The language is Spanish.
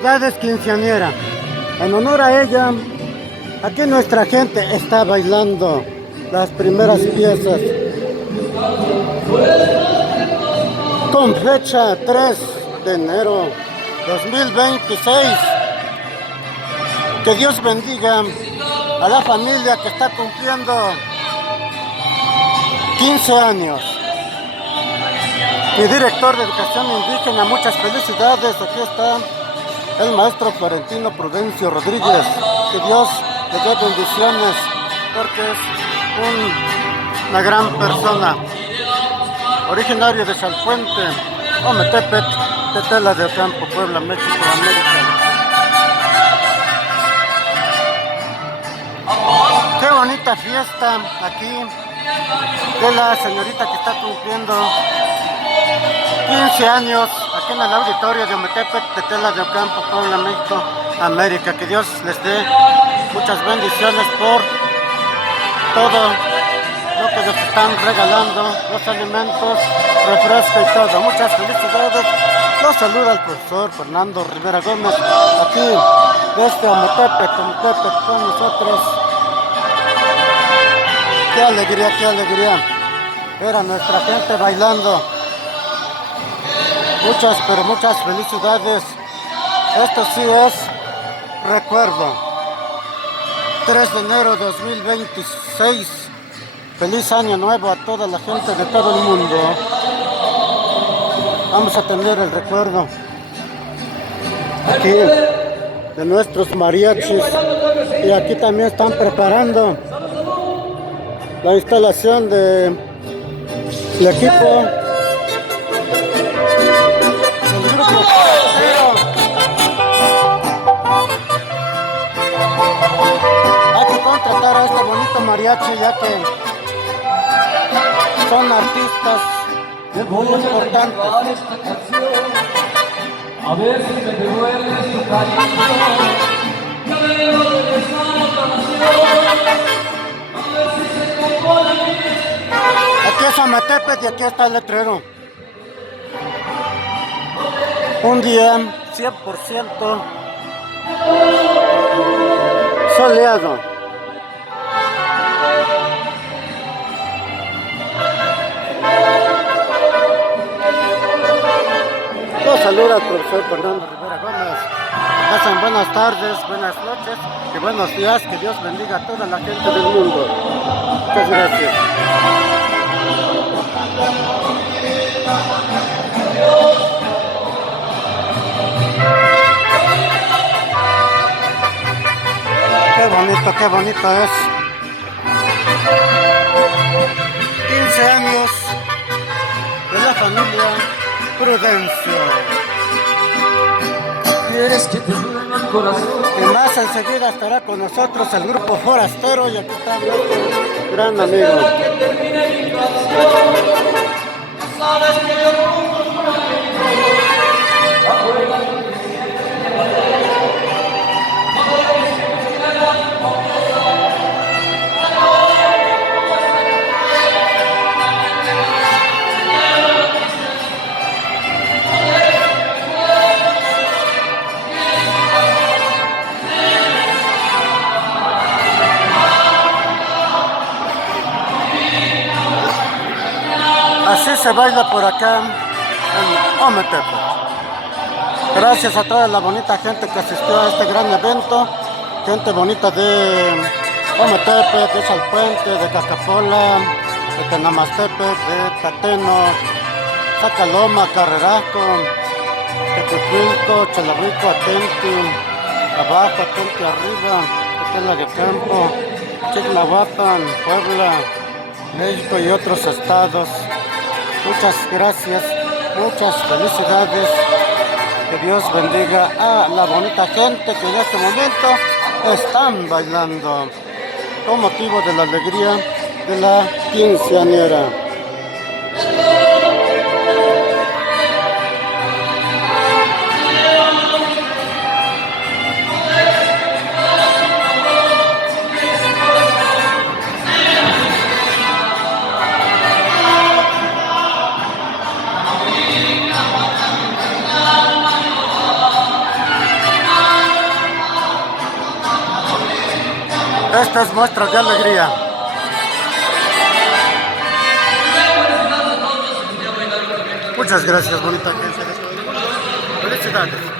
Felicidades quinceañera. En honor a ella, aquí nuestra gente está bailando las primeras piezas con fecha 3 de enero 2026. Que Dios bendiga a la familia que está cumpliendo 15 años. Mi director de educación indígena, muchas felicidades. Aquí está el maestro Florentino Prudencio Rodríguez. Que Dios le dé bendiciones porque es una gran persona. Originario de Salpuente, Ometepec, Tetela de Ocampo, Puebla, México, América. Qué bonita fiesta aquí de la señorita que está cumpliendo 15 años aquí en el auditorio de Ometepec, Tetela de Ocampo, Puebla, México, América. Que Dios les dé muchas bendiciones por todo lo que nos están regalando, los alimentos, refresco y todo. Muchas felicidades. Los saluda el profesor Fernando Rivera Gómez, aquí desde Ometepec con nosotros. Qué alegría ver a nuestra gente bailando. Muchas, pero muchas felicidades. Esto sí es recuerdo. 3 de enero 2026. Feliz año nuevo a toda la gente de todo el mundo. Vamos a tener el recuerdo aquí de nuestros mariachis. Y aquí también están preparando la instalación del equipo del grupo Forastero. Hay que contratar a este bonito mariachi ya que son artistas muy importantes. A ver si me devuelves tu cariño. Yo debo regresar a otra nación. A ver si se compone. Aquí es Ometepec y aquí está el letrero. Un día 100% soleado. Los saluda el profesor Fernando Rivera Gómez. Pasen buenas tardes, buenas noches y buenos días. Que Dios bendiga a toda la gente del mundo. Muchas gracias. Qué bonito es. 15 años de la familia Prudencio. ¿Quieres que te duela el corazón? Y más enseguida estará con nosotros el grupo Forastero y aquí está nuestro gran amigo. Sabes que yo nunca Así se baila por acá en Ometepec. Gracias a toda la bonita gente que asistió a este gran evento. Gente bonita de Ometepec, de Salpuente, de Cacapola, de Tenamastepec, de Tateno, Zacaloma, Carreraco, Tecuicuilco, Chalahuico, Atenti, abajo, Atenti arriba, Tetela de Campo, Chiglahuapan, Puebla, México y otros estados. Muchas gracias, muchas felicidades. Que Dios bendiga a la bonita gente que en este momento están bailando con motivo de la alegría de la quinceañera. Estas muestras de alegría. Muchas gracias, bonita gente. Felicidades.